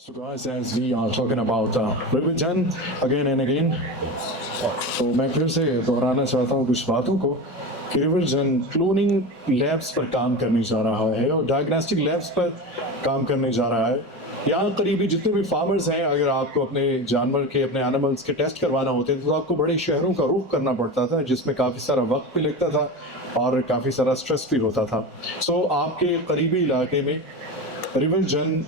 So guys, as we are talking about religion again and again, तो मैं फिर से दोहराना चाहता हूँ कुछ बातों को कि रिवर्जन क्लोनिंग लैब्स पर काम करने जा रहा है और डायग्नोस्टिक लैब्स पर काम करने जा रहा है। यहाँ करीबी जितने भी फार्मर्स हैं, अगर आपको अपने जानवर के अपने एनिमल्स के टेस्ट करवाना होते थे तो आपको बड़े शहरों का रुख करना पड़ता था, जिसमें काफ़ी सारा वक्त भी लगता था और काफ़ी सारा स्ट्रेस भी होता था। सो आपके करीबी इलाके में रिवर्जन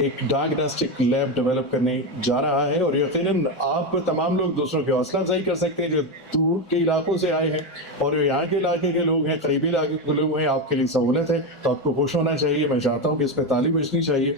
एक डायग्नोस्टिक लैब डेवलप करने जा रहा है और यकीनन आप तमाम लोग दूसरों की हौसला अफजाई कर सकते हैं जो दूर के इलाकों से आए हैं और यहाँ के इलाके के लोग हैं, करीबी इलाके के लोग हैं। आपके लिए सहूलत है तो आपको खुश होना चाहिए। मैं चाहता हूँ कि इस पर ताली बजनी चाहिए।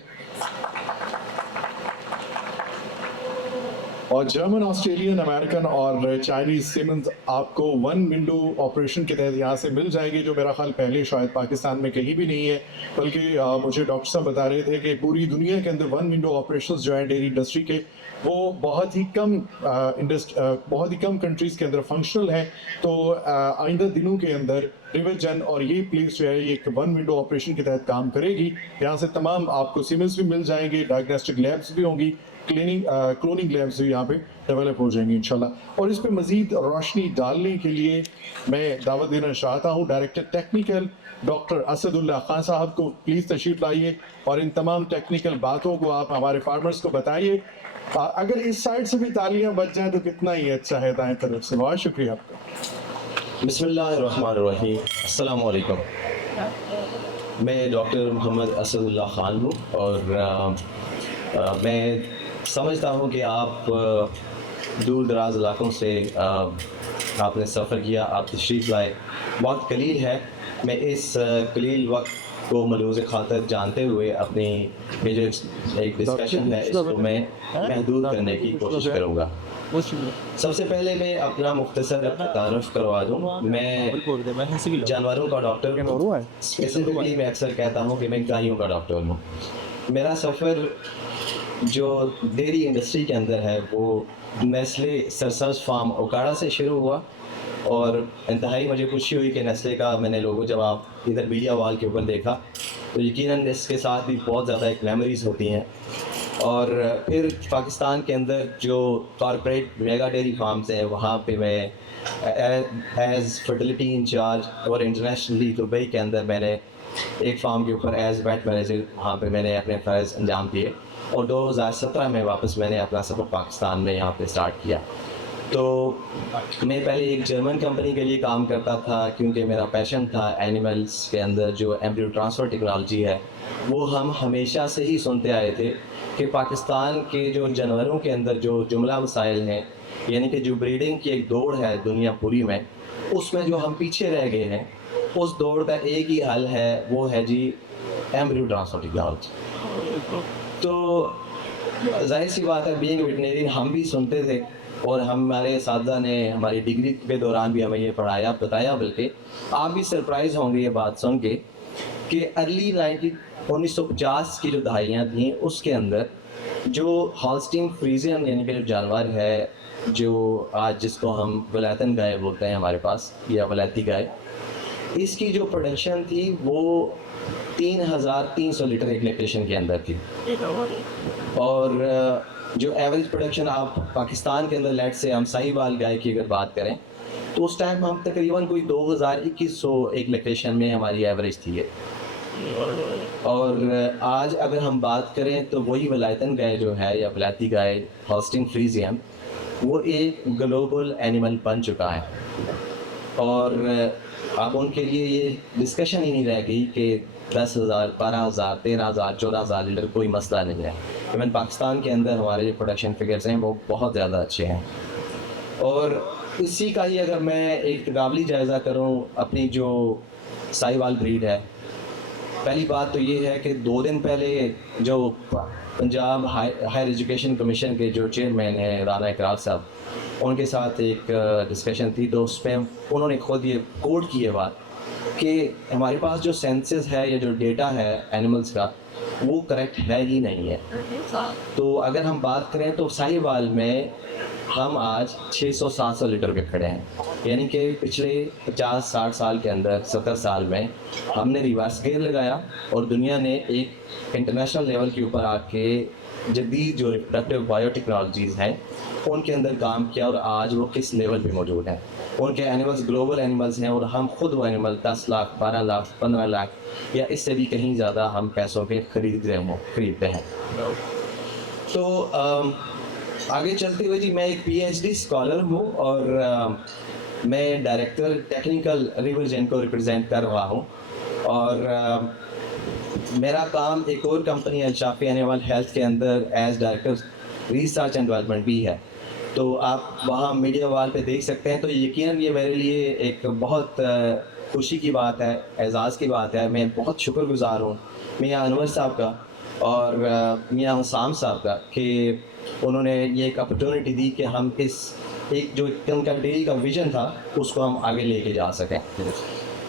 और जर्मन, ऑस्ट्रेलियन, अमेरिकन और चाइनीज सीमेंस आपको वन विंडो ऑपरेशन के तहत यहाँ से मिल जाएगी, जो मेरा ख्याल पहले शायद पाकिस्तान में कहीं भी नहीं है। बल्कि मुझे डॉक्टर साहब बता रहे थे कि पूरी दुनिया के अंदर वन विंडो ऑपरेशन जो है डेयरी इंडस्ट्री के, वो बहुत ही कम कंट्रीज़ के अंदर फंक्शनल है। तो आइंदा दिनों के अंदर रिवर्जन और ये प्लेस जो है एक वन विंडो ऑपरेशन के तहत काम करेगी। यहाँ से तमाम आपको सीमेंस भी मिल जाएंगे, डायग्नोस्टिक लैब्स भी होंगी, क्लोनिंग लैब्स भी यहाँ पे डेवलप हो जाएंगी इंशाल्लाह। और इस पर मज़ीद रोशनी डालने के लिए मैं दावत देना चाहता हूँ director technical doctor Asadullah Khan साहब को। प्लीज़ तशरीफ लाइए और इन तमाम टेक्निकल बातों को आप हमारे फार्मर्स को बताइए। अगर इस साइड से भी तालियां बच जाए तो कितना ही अच्छा है। दाएं तरफ से बहुत शुक्रिया आपका। बिस्मिल्लाहिर्रहमानिर्रहीम। अस्सलाम वालेकुम। मैं डॉक्टर मोहम्मद असदुल्ला खान हूँ और मैं समझता हूँ कि आप दूर दराज इलाकों से आपने सफ़र किया, आप तशरीफ़ लाए, बहुत कलील है। मैं इस कलील वक्त को मलूज़ खातर जानते हुए अपनी ये जो एक डिस्कशन है इसको मैं महदूद करने की कोशिश करूँगा। सबसे पहले मैं अपना मुख्तसर तारुफ करवा दूँ। मैं जानवरों का डॉक्टर हूँ। स्पेसिफिकली मैं अक्सर कहता हूँ कि मैं गायों का डॉक्टर हूँ। मेरा सफ़र जो डेयरी इंडस्ट्री के अंदर है वो नेस्ले सरसब्ज़ फार्म ओकाड़ा से शुरू हुआ और इंतहाई मुझे खुशी हुई कि नेस्ले का मैंने लोगो जब आप इधर मीडिया वाल के ऊपर देखा तो यकीनन इसके साथ भी बहुत ज़्यादा एक मेमोरीज़ होती हैं। और फिर पाकिस्तान के अंदर जो कॉर्पोरेट मेगा डेयरी फार्म्स हैं वहाँ पे मैं एज़ फर्टिलिटी इंचार्ज और इंटरनेशनली दुबई के अंदर मैंने एक फार्म के ऊपर एज़ वेट मैनेजर वहाँ पे मैंने अपने फ़र्ज़ अंजाम दिए और 2017 में वापस मैंने अपना सफ़र पाकिस्तान में यहाँ पे स्टार्ट किया। तो मैं पहले एक जर्मन कंपनी के लिए काम करता था क्योंकि मेरा पैशन था एनिमल्स के अंदर जो एम्ब्रियो ट्रांसफ़र टेक्नोलॉजी है वो हम हमेशा से ही सुनते आए थे कि पाकिस्तान के जो जानवरों के अंदर जो जुमला मसाइल हैं, यानी कि जो ब्रीडिंग की एक दौड़ है दुनिया पूरी में, उसमें जो हम पीछे रह गए हैं, उस दौड़ का एक ही हल है, वो है जी एम्ब्रियो ट्रांसफ़र टेक्नोलॉजी। तो जाहिर सी बात है, बीइंग वेटनरी हम भी सुनते थे और हमारे साथी ने हमारी डिग्री के दौरान भी हमें ये पढ़ाया बताया। बल्कि आप भी सरप्राइज़ होंगे ये बात सुन के कि अर्ली 1950 की जो दहाइयाँ थी उसके अंदर जो हॉल्स्टीन फ्रीजियन यानी कि जो जानवर है, जो आज जिसको हम वलायतन गाय बोलते हैं हमारे पास, या वलायती गाय, इसकी जो प्रोडक्शन थी वो 3300 लीटर एक लैक्टेशन के अंदर थी। और जो एवरेज प्रोडक्शन आप पाकिस्तान के अंदर लेट से हम साहिवाल गाय की अगर बात करें तो उस टाइम हम तकरीबन कोई 2100 एक लैक्टेशन में हमारी एवरेज थी है। और आज अगर हम बात करें तो वही वलायतन गाय जो है या वलायती गाय हॉल्स्टीन फ्रीजियन, वो एक ग्लोबल एनिमल बन चुका है। और अब उनके लिए ये डिस्कशन ही नहीं रह गई कि 10,000, 12,000, 13,000, 14,000 लीटर कोई मसला नहीं है। इवन पाकिस्तान के अंदर हमारे जो प्रोडक्शन फिगर्स हैं वो बहुत ज़्यादा अच्छे हैं। और इसी का ही अगर मैं एक तकाबली जायज़ा करूँ अपनी जो साहिवाल ब्रीड है, पहली बात तो ये है कि 2 दिन पहले जो पंजाब हायर एजुकेशन कमीशन के जो चेयरमैन हैं राना इकरार साहब, उनके साथ एक डिस्कशन थी तो उस पर उन्होंने खुद ये कोट की है बात कि हमारे पास जो सेंसस है या जो डेटा है एनिमल्स का वो करेक्ट है ही नहीं है। तो अगर हम बात करें तो साहिवाल में हम आज 600-700 लीटर पे खड़े हैं, यानी कि पिछले 50-60 साल के अंदर 70 साल में हमने रिवर्स गेयर लगाया और दुनिया ने एक इंटरनेशनल लेवल के ऊपर आके जदीद जो रिप्रोडक्टिव बायोटेक्नोलॉजीज़ हैं उनके अंदर काम किया और आज वो किस लेवल पे मौजूद हैं। उनके एनिमल्स ग्लोबल एनिमल्स हैं और हम खुद वो एनिमल 10 लाख 12 लाख 15 लाख या इससे भी कहीं ज़्यादा हम पैसों पे खरीदते हैं। तो आगे चलते हुए जी, मैं एक PhD स्कॉलर हूँ और मैं डायरेक्टर टेक्निकल रिवर जेन को रिप्रेजेंट कर रहा हूँ और मेरा काम एक और कंपनी अल-शाफी एनिमल हेल्थ के अंदर as director research and development भी है। तो आप वहाँ मीडिया वाल पे देख सकते हैं। तो यकीनन ये मेरे लिए एक बहुत खुशी की बात है, एजाज़ की बात है। मैं बहुत शुक्रगुज़ार हूँ मियाँ अनवर साहब का और मियाँ हुसाम साहब का कि उन्होंने ये एक अपॉर्चुनिटी दी कि हम इस एक जो उनका डेली का विज़न था उसको हम आगे लेके जा सकें।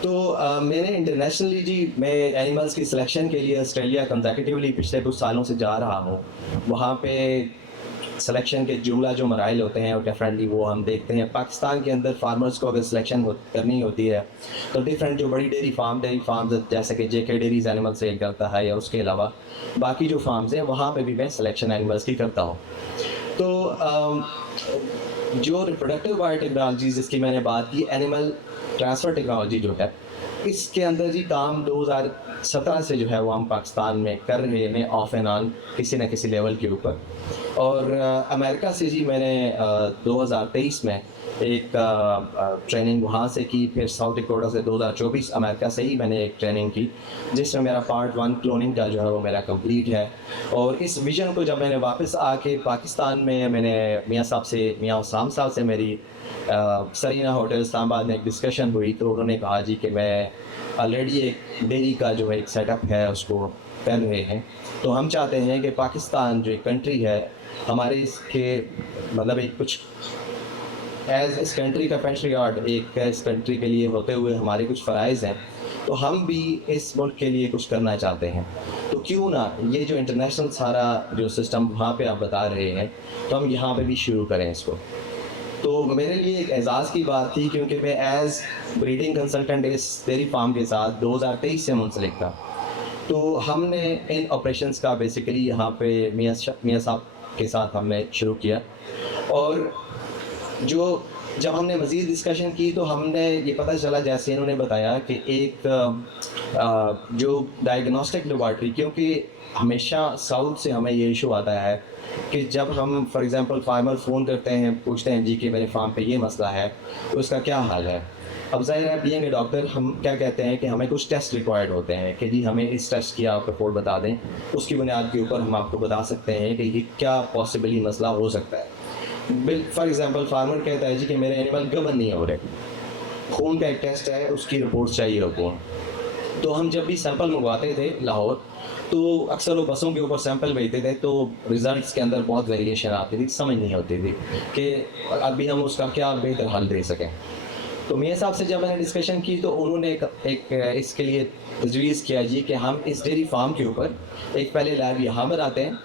तो मैंने इंटरनेशनली जी, मैं एनिमल्स की सिलेक्शन के लिए ऑस्ट्रेलिया कंसेक्यूटिवली पिछले कुछ सालों से जा रहा हूँ। वहाँ पे सिलेक्शन के जुमला जो मराइल होते हैं और डेफिनेटली वो हम देखते हैं। पाकिस्तान के अंदर फार्मर्स को अगर सिलेक्शन करनी होती है तो डिफरेंट जो बड़ी डेयरी फार्म्स जैसे कि JK डेयरीज एनिमल सेल करता है या उसके अलावा बाकी जो फार्म्स हैं वहाँ पे भी मैं सिलेक्शन एनिमल्स की करता हूँ। तो जो रिप्रोडक्टिव बायोटेक्नोलॉजीज़ जिसकी मैंने बात की, एनिमल ट्रांसफ़र टेक्नोलॉजी जो है, इसके अंदर जी काम 2017 से जो है वो हम पाकिस्तान में कर रहे हैं ऑफ एंड ऑन किसी न किसी लेवल के ऊपर। और अमेरिका से जी मैंने 2023 में एक ट्रेनिंग वहाँ से की, फिर साउथ डकोटा से 2024 अमेरिका से ही मैंने एक ट्रेनिंग की जिसमें मेरा पार्ट 1 क्लोनिंग का जो है वो मेरा कंप्लीट है। और इस विज़न को जब मैंने वापस आके पाकिस्तान में मैंने मियाँ हुसाम साहब से मेरी सरीना होटल इस्लामाबाद में एक डिस्कशन हुई, तो उन्होंने कहा जी कि मैं ऑलरेडी एक डेयरी का जो एक सेटअप है उसको कर रहे हैं, तो हम चाहते हैं कि पाकिस्तान जो एक कंट्री है हमारे इसके मतलब एक कुछ एज इस कंट्री का पेंट्री आर्ट एक इस कंट्री के लिए होते हुए हमारे कुछ फ़राइज़ हैं, तो हम भी इस मुल्क के लिए कुछ करना चाहते हैं। तो क्यों ना ये जो इंटरनेशनल सारा जो सिस्टम वहाँ पे आप बता रहे हैं तो हम यहाँ पे भी शुरू करें इसको। तो मेरे लिए एक एजाज़ की बात थी क्योंकि मैं एज़ ब्रीडिंग कंसल्टेंट इस डेयरी फार्म के साथ 2023 से मुंसलिक था। तो हमने इन ऑपरेशंस का बेसिकली यहाँ पे मियाँ साहब के साथ हमने शुरू किया और जब हमने मज़ीद डिस्कशन की तो हमने ये पता चला, जैसे इन्होंने बताया, कि एक जो डायग्नोस्टिक लेबॉर्ट्री, क्योंकि हमेशा साउथ से हमें ये इशू आता है कि जब हम फॉर एग्ज़ाम्पल फार्मर फ़ोन करते हैं, पूछते हैं जी कि मेरे फार्म पे ये मसला है तो उसका क्या हाल है। अब ज़ाहिर है बीइंग ए डॉक्टर हम क्या कहते हैं कि हमें कुछ टेस्ट रिक्वायर्ड होते हैं कि जी हमें इस टेस्ट की आप रिपोर्ट बता दें, उसकी बुनियाद के ऊपर हम आपको बता सकते हैं कि ये क्या पॉसिबली मसला हो सकता है। फॉर एग्ज़ाम्पल फार्मर कहता है जी कि मेरे एनिमल गबन नहीं हो रहे, खून का एक टेस्ट है उसकी रिपोर्ट चाहिए होती है। तो हम जब भी सैंपल मंगवाते थे लाहौर, तो अक्सर वो बसों के ऊपर सैंपल भेजते थे तो रिज़ल्ट्स के अंदर बहुत वेरिएशन आती थी, समझ नहीं होती थी कि अभी हम उसका क्या बेहतर हल दे सकें। तो मियाँ साहब से जब मैंने डिस्कशन की तो उन्होंने एक इसके लिए तजवीज़ किया जी कि हम इस डेयरी फार्म के ऊपर एक पहले लैब यहाँ बनाते हैं,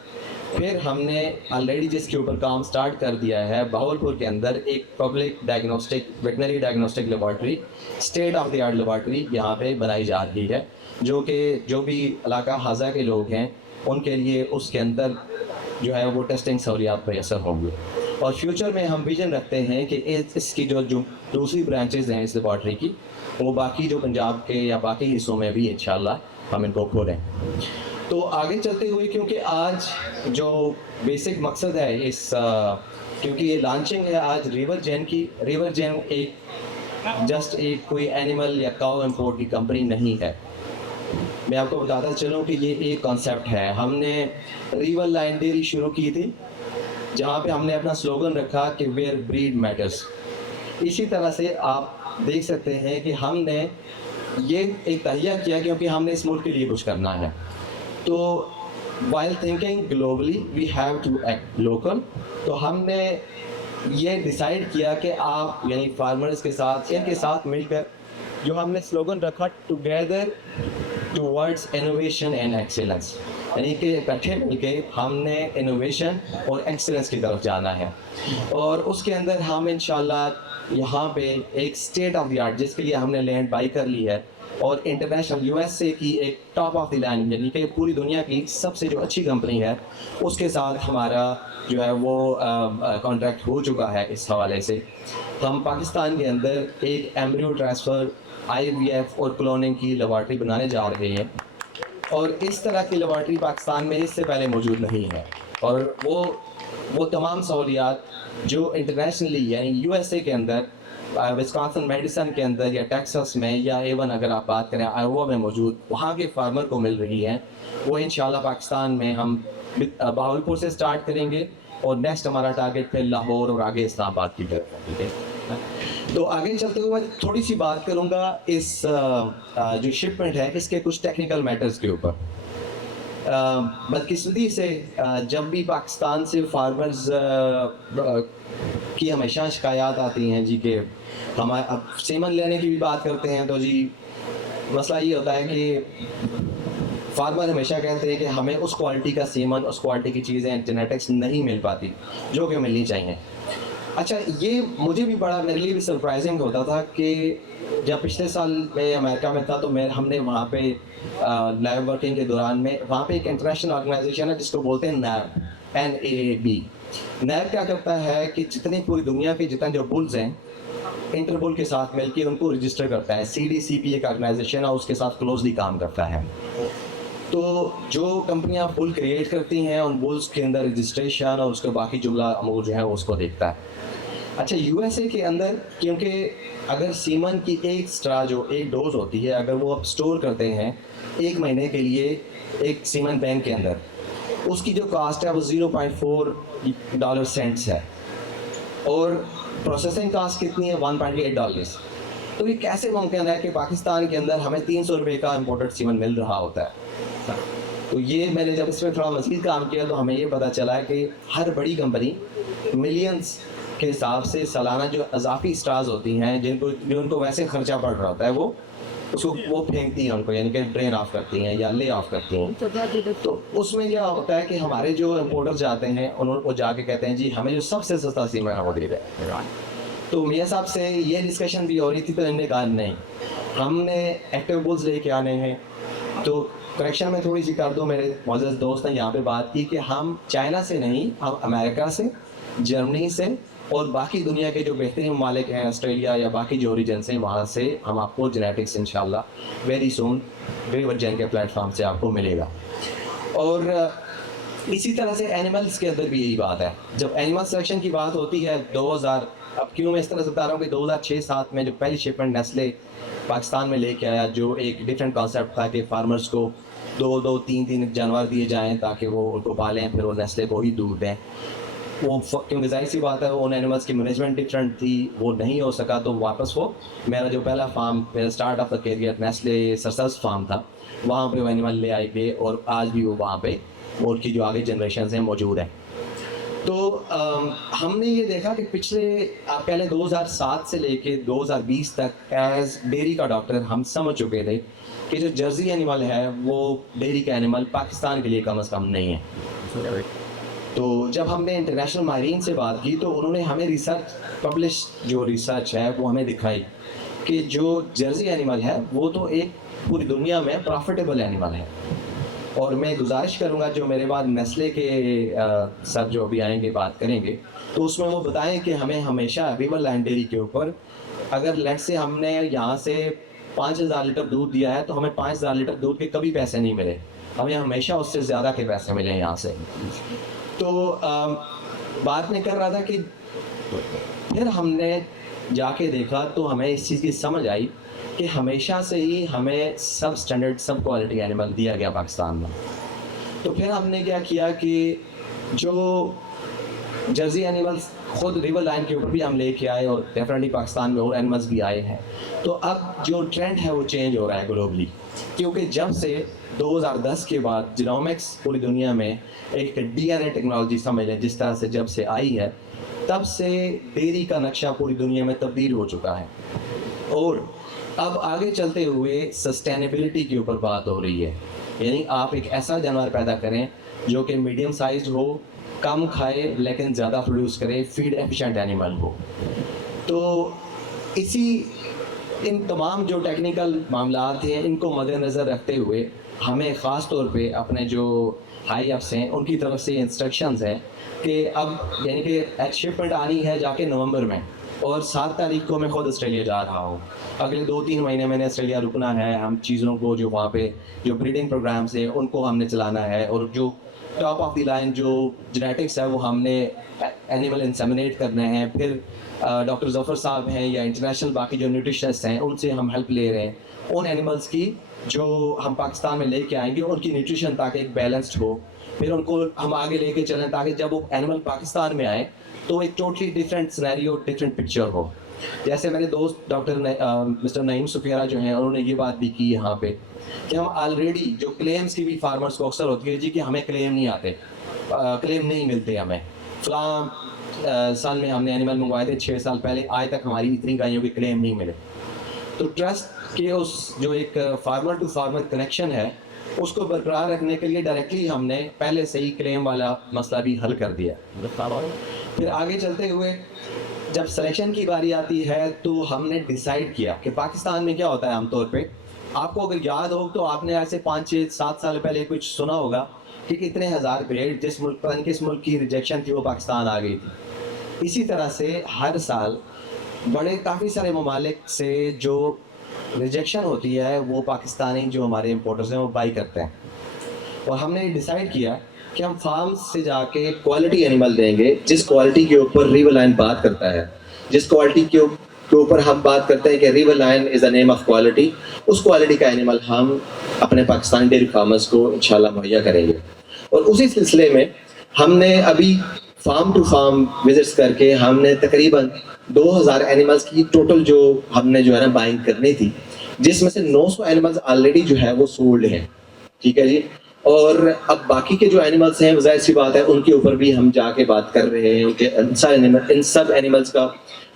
फिर हमने ऑलरेडी जिसके ऊपर काम स्टार्ट कर दिया है बहावलपुर के अंदर एक public diagnostic veterinary diagnostic laboratory, state of the art laboratory यहाँ पे बनाई जा रही है, जो कि जो भी इलाका हाजा के लोग हैं उनके लिए उसके अंदर जो है वो टेस्टिंग सहूलियात मैसर होंगी। और फ्यूचर में हम विजन रखते हैं कि इसकी जो दूसरी ब्रांचेज़ हैं इस लेबॉर्ट्री की, वो बाकी जो पंजाब के या बाकी हिस्सों में भी इंशाल्लाह हम इनको खोलें। तो आगे चलते हुए, क्योंकि आज जो बेसिक मकसद है इस क्योंकि ये लॉन्चिंग है आज रिवर जेन की। रिवर जेन एक जस्ट एक कोई एनिमल या काउ इंपोर्ट की कंपनी नहीं है। मैं आपको बताता चलूँ कि ये एक कॉन्सेप्ट है। हमने रिवर लाइन डेयरी शुरू की थी जहाँ पे हमने अपना स्लोगन रखा कि वेयर ब्रीड मैटर्स। इसी तरह से आप देख सकते हैं कि हमने ये एक तहिया किया क्योंकि हमने इस मुल्क के लिए कुछ करना है। तो while thinking globally we have to act local. तो हमने ये डिसाइड किया कि आप यानी फार्मर्स के साथ इनके साथ मिलकर जो हमने स्लोगन रखा together towards innovation and excellence, यानी कि इकट्ठे मिलके हमने इनोवेशन और एक्सीलेंस की तरफ जाना है। और उसके अंदर हम इंशाल्लाह यहाँ पे एक स्टेट ऑफ द आर्ट जिसके लिए हमने लैंड बाई कर ली है और इंटरनेशनल यूएसए की एक टॉप ऑफ द लाइन यानी कि पूरी दुनिया की सबसे जो अच्छी कंपनी है उसके साथ हमारा जो है वो कॉन्ट्रैक्ट हो चुका है। इस हवाले से हम पाकिस्तान के अंदर एक एम्ब्रियो ट्रांसफ़र, आईवीएफ और क्लोनिंग की लेबॉर्ट्री बनाने जा रहे हैं और इस तरह की लेबॉर्ट्री पाकिस्तान में इससे पहले मौजूद नहीं है। और वो तमाम सहूलियात जो इंटरनेशनली यानी यूएसए के अंदर, विस्कॉन्सिन मेडिसन के अंदर या टेक्सास में या एवन अगर आप बात करें आयोवा में मौजूद वहाँ के फार्मर को मिल रही हैं, वो इंशाल्लाह पाकिस्तान में हम बहावलपुर से स्टार्ट करेंगे और नेक्स्ट हमारा टारगेट फिर लाहौर और आगे इस्लामाबाद की तरफ है। तो आगे चलते हुए थोड़ी सी बात करूँगा इस जो शिपमेंट है इसके कुछ टेक्निकल मैटर्स के ऊपर। बदकिस्मती से जब भी पाकिस्तान से फार्मर्स की हमेशा शिकायत आती हैं जी कि हम अब सीमन लेने की भी बात करते हैं तो जी मसला ये होता है कि फार्मर हमेशा कहते हैं कि हमें उस क्वालिटी का सीमन, उस क्वालिटी की चीज़ें, जेनेटिक्स नहीं मिल पाती जो कि मिलनी चाहिए। अच्छा, ये मुझे भी बड़ा, मेरे लिए भी सरप्राइजिंग होता था कि जब पिछले साल मैं अमेरिका में था तो हमने वहाँ पे लैब वर्किंग के दौरान में वहाँ पे एक इंटरनेशनल ऑर्गेनाइजेशन है जिसको बोलते हैं नैब, NAAB। नैब क्या करता है कि जितनी पूरी दुनिया के जितने जो बुल्स हैं इंटरपोल के साथ मिलकर उनको रजिस्टर करता है। CDCP एक ऑर्गेनाइजेशन है, उसके साथ क्लोजली काम करता है। तो जो कंपनियां बुल क्रिएट करती हैं उन बुल्स के अंदर रजिस्ट्रेशन और उसके बाकी जुमला अमूर जो है उसको देखता है। अच्छा, यूएसए के अंदर क्योंकि अगर सीमन की एक स्ट्रा जो एक डोज होती है अगर वो आप स्टोर करते हैं 1 महीने के लिए एक सीमन बैंक के अंदर, उसकी जो कास्ट है वो $0.4 सेंट्स है और प्रोसेसिंग कास्ट कितनी है $1.8। तो ये कैसे मुमकिन है कि पाकिस्तान के अंदर हमें 300 रुपये का इम्पोर्टेड सीमन मिल रहा होता है। तो ये मैंने जब इसमें थोड़ा मज़ीद काम किया तो हमें ये पता चला है कि हर बड़ी कंपनी मिलियंस के हिसाब से सालाना जो इजाफी स्टार्स होती हैं जो उनको वैसे खर्चा पड़ रहा होता है वो उसको वो फेंकती हैं उनको, यानी कि ड्रेन ऑफ करती हैं या ले ऑफ करती हैं। तो उसमें क्या होता है कि हमारे जो इम्पोर्टर्स जाते हैं उनको जाके कहते हैं जी हमें जो सबसे सस्ता सीमन है वो दे दें। तो मियाँ साहब से ये डिस्कशन भी हो रही थी तो इन्होंने कहा नहीं, हमने एक्टिव बुल्स लेके आने हैं। तो करेक्शन में थोड़ी सी कर दो, मेरे मौजूद दोस्त ने यहाँ पे बात की कि हम चाइना से नहीं, हम अमेरिका से, जर्मनी से और बाकी दुनिया के जो बेहतरीन ममालिक हैं, ऑस्ट्रेलिया या बाकी जो रीजन्स हैं वहाँ से हम आपको जेनेटिक्स इंशाल्लाह वेरी सून वेरीवर्जन के प्लेटफॉर्म से आपको मिलेगा। और इसी तरह से एनिमल्स के अंदर भी यही बात है। जब एनिमल सिलेक्शन की बात होती है 2000, अब क्यों मैं इस तरह से बता रहा हूँ कि 2006-07 में जो पहली शिपमेंट नेस्ले पाकिस्तान में लेके आया, जो एक डिफरेंट कॉन्सेप्ट था कि फार्मर्स को 2-2, 3-3 जानवर दिए जाएँ ताकि वो उनको पालें, फिर वो नेस्ले को ही दूध दें। वो क्योंकि जाहिर सी बात है उन एनिमल्स की मैनेजमेंट डिफरेंट थी, वो नहीं हो सका। तो वापस वो मेरा जो पहला फार्म, मेरा start of the career Nestle सरसस फार्म था, वहाँ पे वो एनिमल ले आए थे और आज भी वो वहाँ पे उनकी जो आगे जनरेशन हैं मौजूद हैं। तो हमने ये देखा कि पहले 2007 से लेके 2020 तक एज डेयरी का डॉक्टर हम समझ चुके थे कि जो जर्सी एनिमल है वो डेयरी का एनिमल पाकिस्तान के लिए कम से कम नहीं है। तो जब हमने इंटरनेशनल माहिरीन से बात की तो उन्होंने हमें रिसर्च, पब्लिश जो रिसर्च है वो हमें दिखाई कि जो जर्सी एनिमल है वो तो एक पूरी दुनिया में प्रॉफिटेबल एनिमल है। और मैं गुजारिश करूंगा जो मेरे बाद नेस्ले के सर जो अभी आएंगे बात करेंगे तो उसमें वो बताएं कि हमें हमेशा रिवरलैंड डेयरी के ऊपर अगर लेट से हमने यहाँ से 5000 लीटर दूध दिया है तो हमें 5000 लीटर दूध के कभी पैसे नहीं मिले, हमें हमेशा उससे ज़्यादा के पैसे मिले यहाँ से। तो बात में कर रहा था कि फिर हमने जाके देखा तो हमें इस चीज़ की समझ आई कि हमेशा से ही हमें सब स्टैंडर्ड, सब क्वालिटी एनिमल दिया गया पाकिस्तान में। तो फिर हमने क्या किया कि जो जर्सी एनिमल्स खुद रिवर लाइन के ऊपर भी हम लेके आए और डेफिनेटली पाकिस्तान में और एनिमल्स भी आए हैं। तो अब जो ट्रेंड है वो चेंज हो रहा है ग्लोबली, क्योंकि जब से 2010 के बाद जीनोमिक्स पूरी दुनिया में एक DNA टेक्नोलॉजी समझ लें जिस तरह से जब से आई है, तब से डेयरी का नक्शा पूरी दुनिया में तब्दील हो चुका है। और अब आगे चलते हुए सस्टेनेबिलिटी के ऊपर बात हो रही है, यानी आप एक ऐसा जानवर पैदा करें जो कि मीडियम साइज हो, कम खाए लेकिन ज़्यादा प्रोड्यूस करे, फीड एफिशिएंट एनिमल हो। तो इसी इन तमाम जो टेक्निकल मामलात हैं इनको मद्देनज़र रखते हुए हमें ख़ास तौर पे अपने जो हाई अप्स हैं उनकी तरफ से इंस्ट्रक्शंस हैं कि अब यानी कि शिपमेंट आनी है जाके नवंबर में, और 7 तारीख को मैं ख़ुद ऑस्ट्रेलिया जा रहा हूँ। अगले 2-3 महीने मैंने ऑस्ट्रेलिया रुकना है। हम चीज़ों को जो वहाँ पे जो ब्रीडिंग प्रोग्राम्स हैं उनको हमने चलाना है, और जो टॉप ऑफ द लाइन जो जेनेटिक्स है वो हमने एनिमल इंसेमिनेट करने हैं। फिर डॉक्टर ज़फ़र साहब हैं या इंटरनेशनल बाकी जो न्यूट्रिशनिस्ट हैं उनसे हम हेल्प ले रहे हैं उन एनिमल्स की जो हम पाकिस्तान में लेके आएंगे, उनकी न्यूट्रिशन ताकि एक बैलेंस्ड हो। फिर उनको हम आगे लेके चलें ताकि जब वो एनिमल पाकिस्तान में आए तो एक totally different scenario, different picture हो। जैसे मेरे दोस्त डॉक्टर मिस्टर नईम सुफियारा जो हैं उन्होंने ये बात भी की यहाँ पे कि हम ऑलरेडी जो क्लेम्स की भी फार्मर्स को अक्सर होती है जी कि हमें क्लेम नहीं आते, क्लेम नहीं मिलते हमें। फलां साल में हमने एनिमल मंगवाए थे 6 साल पहले, आज तक हमारी इतनी गायों के क्लेम नहीं मिले। तो ट्रस्ट के उस जो एक फार्मर टू फार्मर कनेक्शन है उसको बरकरार रखने के लिए डायरेक्टली हमने पहले से ही क्लेम वाला मसला भी हल कर दिया। फिर आगे चलते हुए जब सिलेक्शन की बारी आती है तो हमने डिसाइड किया कि पाकिस्तान में क्या होता है आमतौर पे, आपको अगर याद हो तो आपने ऐसे 5-6-7 साल पहले कुछ सुना होगा कि कितने हज़ार ब्रेड जिस मुल्क पता नहीं किस मुल्क की रिजेक्शन थी वो पाकिस्तान आ गई थी। इसी तरह से हर साल बड़े काफ़ी सारे ममालिक से जो रिजेक्शन होती है वो पाकिस्तानी जो हमारे इम्पोर्टर्स हैं वो बाई करते हैं, और हमने डिसाइड किया कि हम फार्म से जाके क्वालिटी एनिमल देंगे जिस क्वालिटी के ऊपर रिवरलाइन बात करता है, जिस क्वालिटी के ऊपर हम बात करते हैं कि riverine is the name of quality, उस क्वालिटी का एनिमल हम अपने पाकिस्तानी डेयरी फार्मर्स को इंशाल्लाह मुहैया करेंगे। और उसी सिलसिले में हमने अभी फार्म टू फार्म विजिट्स करके हमने तकरीबन 2000 एनिमल्स की टोटल जो हमने जो है ना बाइंग करनी थी, जिसमें से 900 एनिमल्स ऑलरेडी जो है वो सोल्ड हैं, ठीक है जी। और अब बाकी के जो एनिमल्स हैं ज़ाहिर सी बात है उनके ऊपर भी हम जाके बात कर रहे हैं कि इन सब एनिमल्स का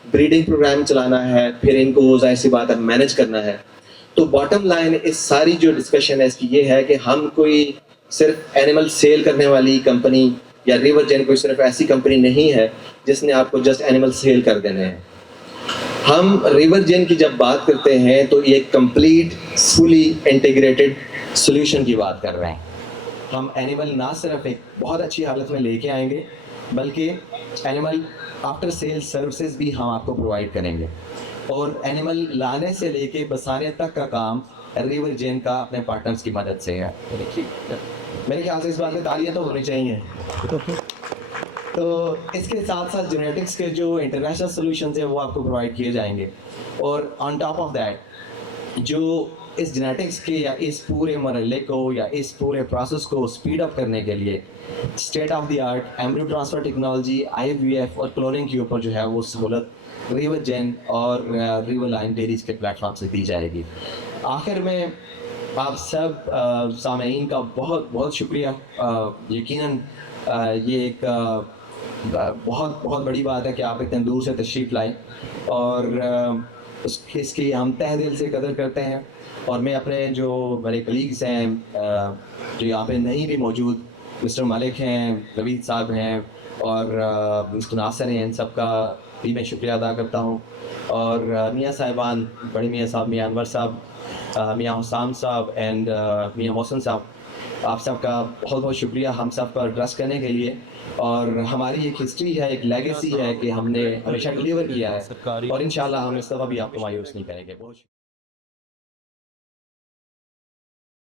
ब्रीडिंग प्रोग्राम चलाना है, फिर इनको ज़ाहिर सी बात है मैनेज करना है। तो बॉटम लाइन इस सारी जो डिस्कशन है इसकी ये है कि हम कोई सिर्फ एनिमल सेल करने वाली कंपनी या रिवर जेन कोई सिर्फ ऐसी कंपनी नहीं है जिसने आपको जस्ट एनिमल सेल कर देने हैं। हम रिवर जेन की जब बात करते हैं तो ये कंप्लीट फुली इंटीग्रेटेड सॉल्यूशन की बात कर रहे हैं। हम एनिमल ना सिर्फ एक बहुत अच्छी हालत में लेके आएंगे बल्कि एनिमल आफ्टर सेल सर्विसेज भी हम आपको प्रोवाइड करेंगे, और एनिमल लाने से लेके बसाने तक का काम रिवर जेन का अपने पार्टनर्स की मदद से है। मेरे ख्याल से इस बात में तालियां तो होनी चाहिए। तो इसके साथ साथ जेनेटिक्स के जो इंटरनेशनल सॉल्यूशंस हैं वो आपको प्रोवाइड किए जाएंगे, और ऑन टॉप ऑफ दैट जो इस जेनेटिक्स के या इस पूरे मरहले को या इस पूरे प्रोसेस को स्पीड अप करने के लिए state of the art embryo transfer technology, IVF और क्लोनिंग के ऊपर जो है वो सहूलत रिवर जेन और रिवरलाइन डेयरीज के प्लेटफॉर्म से दी जाएगी। आखिर में आप सब सामईन का बहुत बहुत शुक्रिया। यकीनन ये एक बहुत बहुत बड़ी बात है कि आप इतने दूर से तशरीफ़ लाए, और इसकी हम तहे दिल से कदर करते हैं। और मैं अपने जो मेरे कलीग्स हैं जो यहाँ पे नहीं भी मौजूद, मिस्टर मलिक हैं, रवीद साहब हैं और मिस्टर नासिर हैं, इन सब का भी मैं शुक्रिया अदा करता हूँ। और मियाँ साहिबान, बड़े मियाँ साहब, मियाँ अनवर साहब, मियाँ हुसाम साहब एंड मियाँ मोहसिन साहब, आप सबका बहुत बहुत शुक्रिया हम सब पर ट्रस्ट करने के लिए। और हमारी एक हिस्ट्री है, एक लेगेसी है कि हमने हमेशा डिलीवर किया है, और इंशाल्लाह हम इस दफ़ा भी आपको मायूस नहीं करेंगे। बहुत